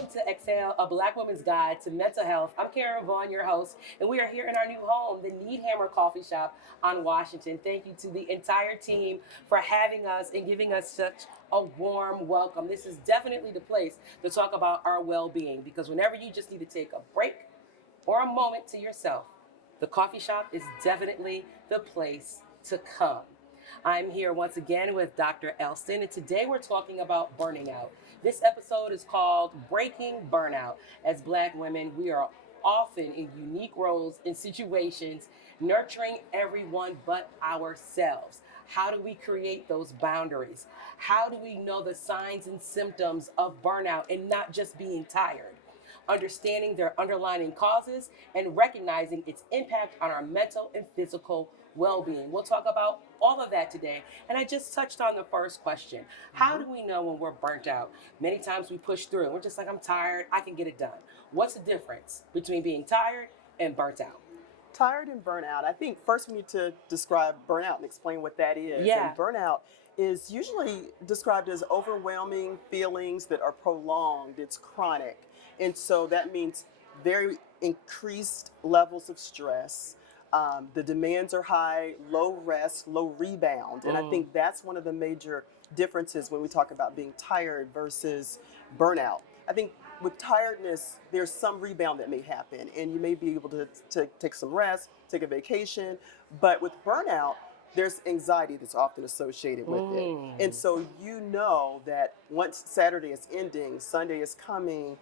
welcome to Exhale, a Black woman's guide to mental health. I'm Karen Vaughn, your host, and we are here in our new home, the Needhammer Coffee Shop on Washington. Thank you to the entire team for having us and giving us such a warm welcome. This is definitely the place to talk about our well-being because whenever you just need to take a break or a moment to yourself, the coffee shop is definitely the place to come. I'm here once again with Dr. Elston, and today we're talking about burning out. This episode is called Breaking Burnout. As Black women, we are often in unique roles and situations, nurturing everyone but ourselves. How do we create those boundaries? How do we know the signs and symptoms of burnout and not just being tired? Understanding their underlying causes and recognizing its impact on our mental and physical well-being. We'll talk about all of that today. And I just touched on the first question. How do we know when we're burnt out? Many times we push through and we're just like, I'm tired, I can get it done. What's the difference between being tired and burnt out? Tired and burnout. I think first we need to describe burnout and explain what that is. Yeah. And burnout is usually described as overwhelming feelings that are prolonged, it's chronic. And so that means very increased levels of stress. The demands are high, low rest, low rebound. And I think that's one of the major differences when we talk about being tired versus burnout. I think with tiredness, there's some rebound that may happen, and you may be able to take some rest, take a vacation. But with burnout, there's anxiety that's often associated with it. And so you know that once Saturday is ending, Sunday is coming,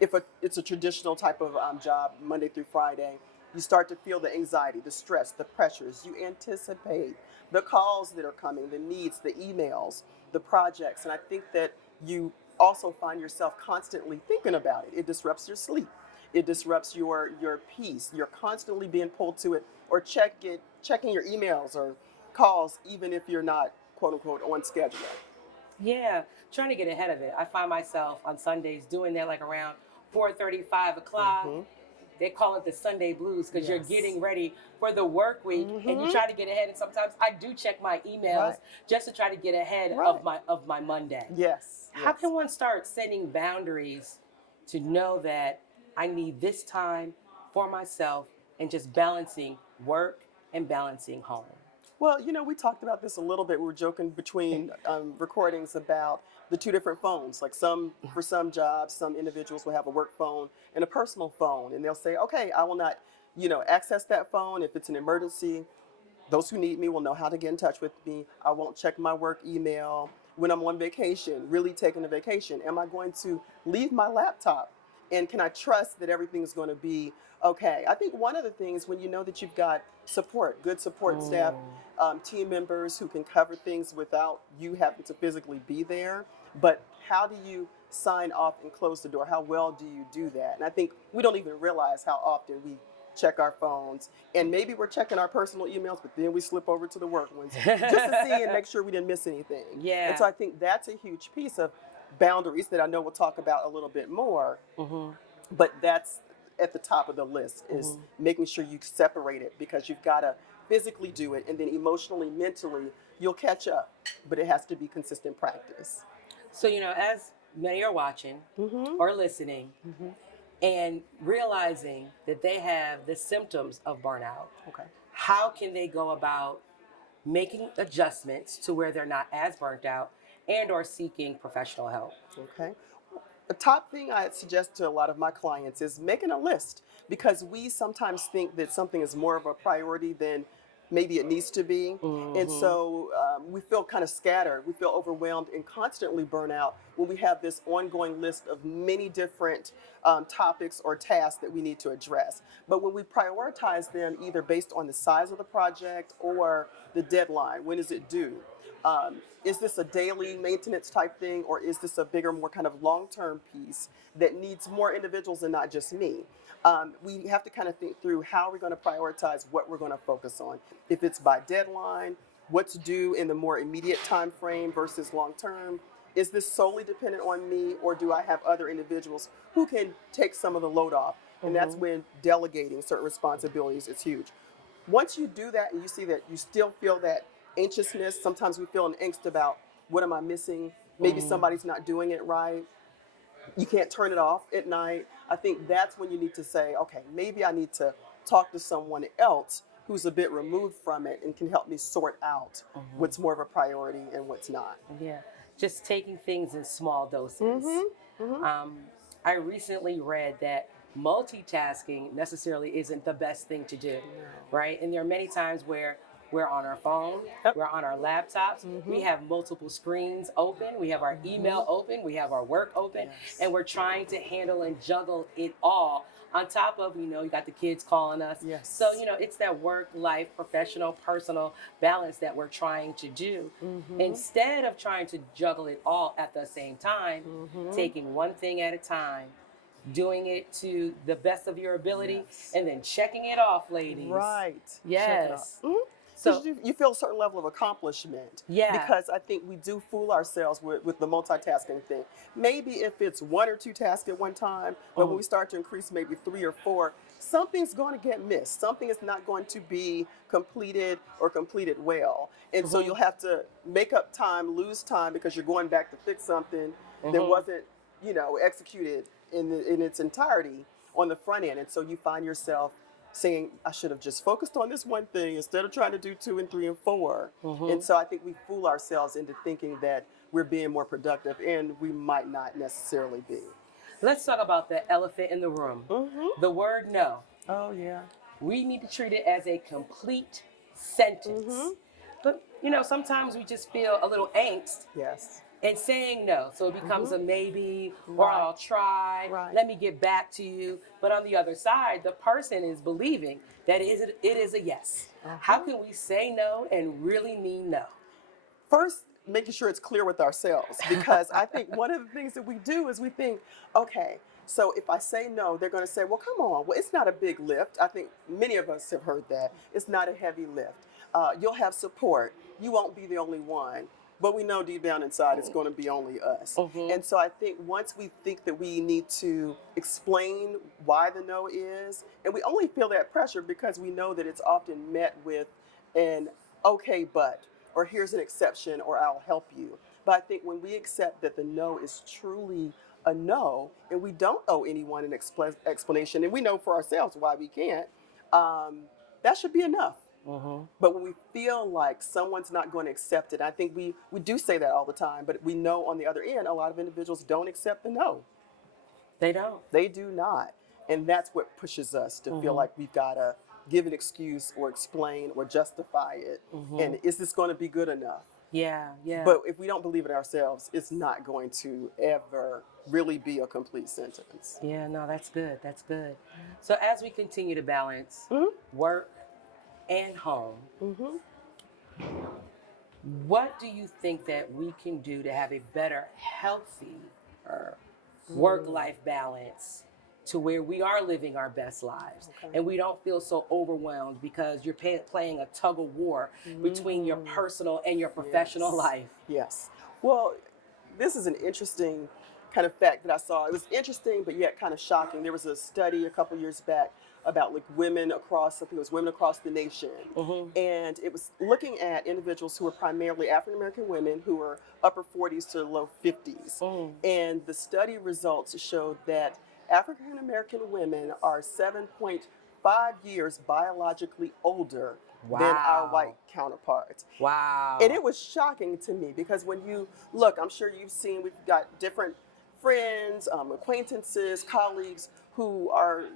if it's a traditional type of job, Monday through Friday, you start to feel the anxiety, the stress, the pressures. You anticipate the calls that are coming, the needs, the emails, the projects. And I think that you also find yourself constantly thinking about it. It disrupts your sleep. It disrupts your peace. You're constantly being pulled to it or checking your emails or calls, even if you're not, quote unquote, on schedule. Yeah, trying to get ahead of it. I find myself on Sundays doing that like around 4:30, 5 o'clock. They call it the Sunday blues because you're getting ready for the work week and you try to get ahead. And sometimes I do check my emails just to try to get ahead of my Monday. Yes. How can one start setting boundaries to know that I need this time for myself and just balancing work and balancing home? Well, we talked about this a little bit. We were joking between recordings about the two different phones. Like for some jobs, some individuals will have a work phone and a personal phone, and they'll say, okay, I will not, access that phone if it's an emergency. Those who need me will know how to get in touch with me. I won't check my work email when I'm on vacation, really taking a vacation. Am I going to leave my laptop? And can I trust that everything's going to be okay? I think one of the things when you know that you've got support, good support staff, team members who can cover things without you having to physically be there, but how do you sign off and close the door? How well do you do that? And I think we don't even realize how often we check our phones, and maybe we're checking our personal emails, but then we slip over to the work ones just to see and make sure we didn't miss anything. Yeah. And so I think that's a huge piece of boundaries that I know we'll talk about a little bit more, but that's at the top of the list is making sure you separate it because you've got to physically do it and then emotionally, mentally, you'll catch up, but it has to be consistent practice. So, as many are watching or listening, and realizing that they have the symptoms of burnout, how can they go about making adjustments to where they're not as burnt out and or seeking professional help? Okay. The top thing I suggest to a lot of my clients is making a list because we sometimes think that something is more of a priority than maybe it needs to be. And so we feel kind of scattered. We feel overwhelmed and constantly burn out when we have this ongoing list of many different topics or tasks that we need to address. But when we prioritize them either based on the size of the project or the deadline, when is it due? Is this a daily maintenance type thing, or is this a bigger, more kind of long-term piece that needs more individuals and not just me? We have to kind of think through how we're going to prioritize what we're going to focus on. If it's by deadline, what's due in the more immediate time frame versus long-term. Is this solely dependent on me, or do I have other individuals who can take some of the load off? And that's when delegating certain responsibilities is huge. Once you do that and you see that you still feel that anxiousness, sometimes we feel an angst about what am I missing? Maybe somebody's not doing it right. you can't turn it off at night. I think that's when you need to say, okay, maybe I need to talk to someone else who's a bit removed from it and can help me sort out what's more of a priority and what's not. Yeah, just taking things in small doses. Mm-hmm. Mm-hmm. I recently read that multitasking necessarily isn't the best thing to do, right? And there are many times where we're on our phone, Yep. we're on our laptops, we have multiple screens open, we have our email open, we have our work open, and we're trying to handle and juggle it all. On top of, you got the kids calling us. Yes. So, it's that work, life, professional, personal balance that we're trying to do. Instead of trying to juggle it all at the same time, taking one thing at a time, doing it to the best of your ability, and then checking it off, ladies. Right. Yes. So you feel a certain level of accomplishment. Yeah. Because I think we do fool ourselves with the multitasking thing. Maybe if it's one or two tasks at one time, but when we start to increase maybe 3 or 4, something's going to get missed. Something is not going to be completed or completed well. And so you'll have to make up time, lose time because you're going back to fix something that wasn't, executed in its entirety on the front end. And so you find yourself saying, I should have just focused on this one thing instead of trying to do 2 and 3 and 4. And so I think we fool ourselves into thinking that we're being more productive, and we might not necessarily be. Let's talk about the elephant in the room. The word no. Oh, yeah. We need to treat it as a complete sentence. But, sometimes we just feel a little angst Yes. and saying no. So it becomes a maybe, or I'll try, let me get back to you. But on the other side, the person is believing that it is a yes. How can we say no and really mean no? First, making sure it's clear with ourselves, because I think one of the things that we do is we think, okay, so if I say no, they're going to say, well, come on. Well, it's not a big lift. I think many of us have heard that. It's not a heavy lift. You'll have support. You won't be the only one. But we know deep down inside it's going to be only us. And so I think once we think that we need to explain why the no is, and we only feel that pressure because we know that it's often met with an okay, but, or here's an exception, or I'll help you. But I think when we accept that the no is truly a no, and we don't owe anyone an explanation, and we know for ourselves why we can't, that should be enough. But when we feel like someone's not going to accept it, I think we do say that all the time, but we know on the other end, a lot of individuals don't accept the no. They don't. They do not. And that's what pushes us to feel like we've got to give an excuse or explain or justify it. And is this going to be good enough? Yeah. But if we don't believe it ourselves, it's not going to ever really be a complete sentence. Yeah, no, that's good. That's good. So as we continue to balance work and home, what do you think that we can do to have a better, healthy work-life balance to where we are living our best lives and we don't feel so overwhelmed because you're playing a tug of war between your personal and your professional life? Yes. Well, this is an interesting kind of fact that I saw. It was interesting, but yet kind of shocking. There was a study a couple years back about women across, I think it was women across the nation. And it was looking at individuals who were primarily African-American women who were upper 40s to low 50s. And the study results showed that African-American women are 7.5 years biologically older than our white counterparts. And it was shocking to me because when you look, I'm sure you've seen, we've got different friends, acquaintances, colleagues who are,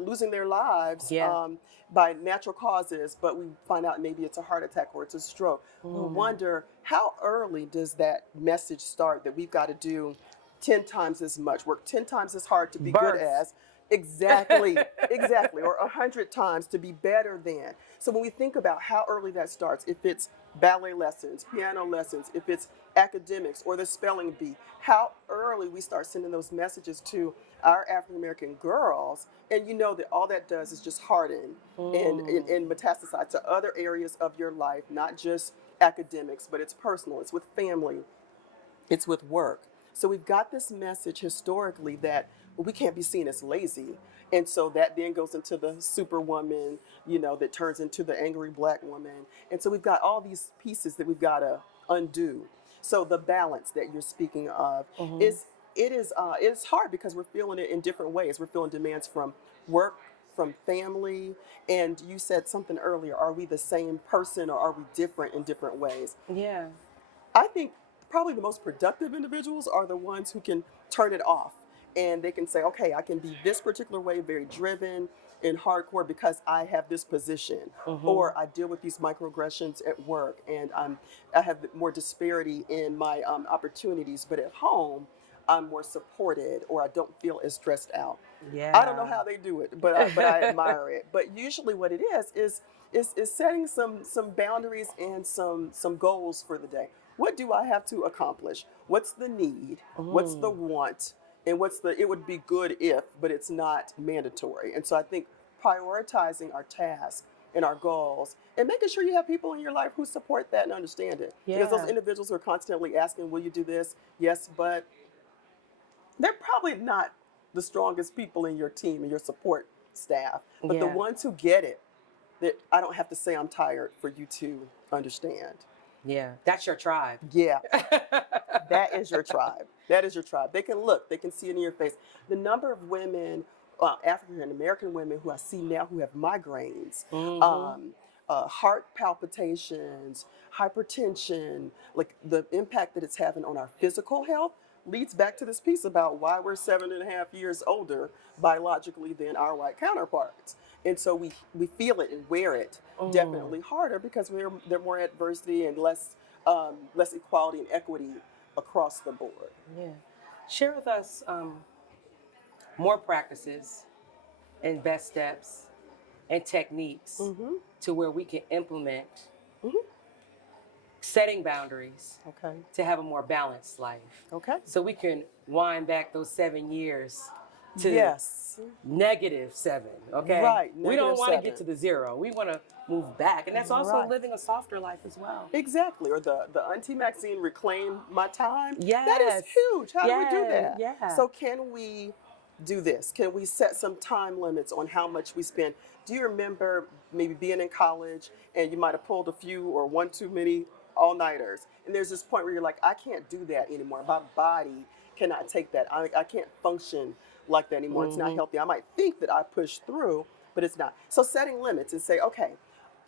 losing their lives by natural causes, but we find out maybe it's a heart attack or it's a stroke. We wonder, how early does that message start that we've got to do 10 times as much, work 10 times as hard to be good as? Exactly, or 100 times to be better than. So when we think about how early that starts, if it's ballet lessons, piano lessons, if it's academics or the spelling bee, how early we start sending those messages to our African American girls, and you know that all that does is just harden and metastasize to other areas of your life, not just academics, but it's personal, it's with family, it's with work. So we've got this message historically that we can't be seen as lazy. And so that then goes into the superwoman, that turns into the angry black woman. And so we've got all these pieces that we've got to undo. So the balance that you're speaking of is It's hard because we're feeling it in different ways. We're feeling demands from work, from family, and you said something earlier. Are we the same person or are we different in different ways? Yeah. I think probably the most productive individuals are the ones who can turn it off and they can say, okay, I can be this particular way, very driven and hardcore because I have this position, Mm-hmm. or I deal with these microaggressions at work, and I have more disparity in my opportunities. But at home, I'm more supported, or I don't feel as stressed out. I don't know Yeah. how they do it, but I admire it. But usually, what it is setting some boundaries and some goals for the day. What do I have to accomplish? What's the need? What's the Mm. want? And what's the it would be good if, but it's not mandatory. And so I think prioritizing our tasks and our goals and making sure you have people in your life who support that and understand it. Because those Yeah. individuals who are constantly asking, will you do this? Yes, but they're probably not the strongest people in your team and your support staff. But the Yeah. ones who get it, that I don't have to say I'm tired for you to understand. Yeah. That's your tribe. Yeah, that is your tribe. That is your tribe. They can look, they can see it in your face. The number of women, African American women who I see now who have migraines, Mm-hmm. um, heart palpitations, hypertension, like the impact that it's having on our physical health leads back to this piece about why we're 7.5 years older biologically than our white counterparts. And so we feel it and wear it Mm. definitely harder because there's more adversity and less equality and equity across the board. Yeah. Share with us more practices and best steps and techniques Mm-hmm. to where we can implement Mm-hmm. setting boundaries Okay. to have a more balanced life. Okay. So we can wind back those 7 years to Yes. -7. Okay. Right. We don't Negative want to get seven. to the zero. We want to move back. And that's also Right. living a softer life as well. Exactly. Or the Auntie Maxine reclaim my time. That is Yes. huge. How do we do Yeah. that? Yeah. So can we do this? Can we set some time limits on how much we spend? Do you remember maybe being in college and you might have pulled a few or one too many all-nighters? And there's this point where you're like, I can't do that anymore. My body cannot take that. I can't function like that anymore. It's not Mm-hmm. healthy. I might think that I pushed through, but it's not. So setting limits and say, okay,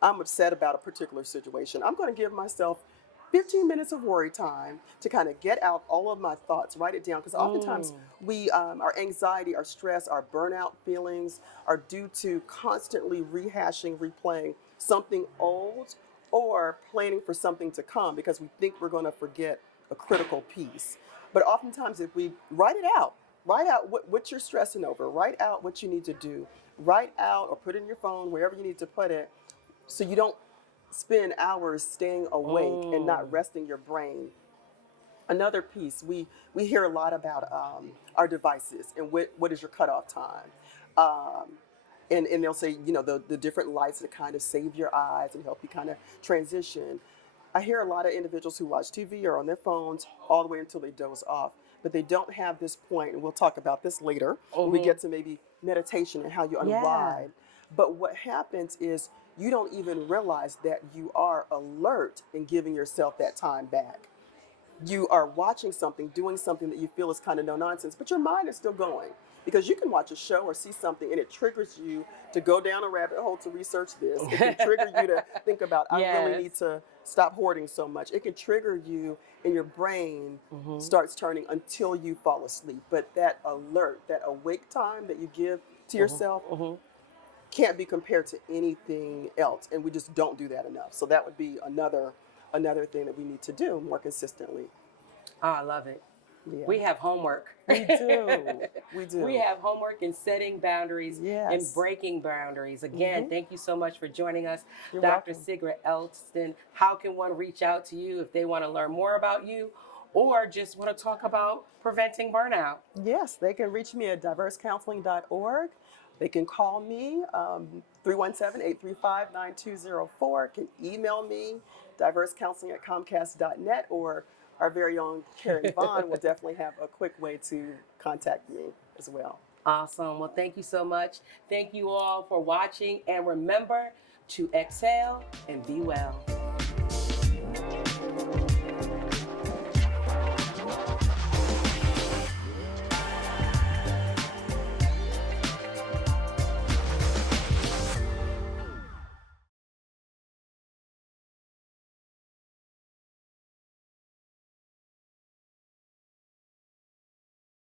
I'm upset about a particular situation. I'm going to give myself 15 minutes of worry time to kind of get out all of my thoughts, write it down. Because oftentimes Mm. our anxiety, our stress, our burnout feelings are due to constantly rehashing, replaying something old or planning for something to come because we think we're going to forget a critical piece. But oftentimes, if we write out what you're stressing over, write out what you need to do, write out or put it in your phone, wherever you need to put it, so you don't spend hours staying awake and Mm. not resting your brain. Another piece, we hear a lot about our devices and what is your cutoff time. Um, and they'll say, the different lights that kind of save your eyes and help you kind of transition. I hear a lot of individuals who watch TV or on their phones all the way until they doze off, but they don't have this point, and we'll talk about this later when we Mm-hmm. get to maybe meditation and how you Yeah. unwind. But what happens is you don't even realize that you are alert in giving yourself that time back. You are watching something, doing something that you feel is kind of no nonsense, but your mind is still going because you can watch a show or see something and it triggers you to go down a rabbit hole to research this. It can trigger you to think about, I really Yes. need to stop hoarding so much. It can trigger you and your brain Mm-hmm. starts turning until you fall asleep. But that alert, that awake time that you give to yourself Mm-hmm. Mm-hmm. can't be compared to anything else. And we just don't do that enough. So that would be another thing that we need to do more consistently. Oh, I love it. Yeah. We have homework. We do. We We do. have homework in setting boundaries and Yes. breaking boundaries. Again, Hmm. thank you so much for joining us, You're Dr. welcome. Sigrid Elston. How can one reach out to you if they want to learn more about you or just want to talk about preventing burnout? Yes, they can reach me at diversecounseling.org. They can call me 317-835-9204. Can email me diversecounseling@comcast.net, or our very own Karen Vaughn will definitely have a quick way to contact me as well. Awesome. Well, thank you so much. Thank you all for watching. And remember to exhale and be well.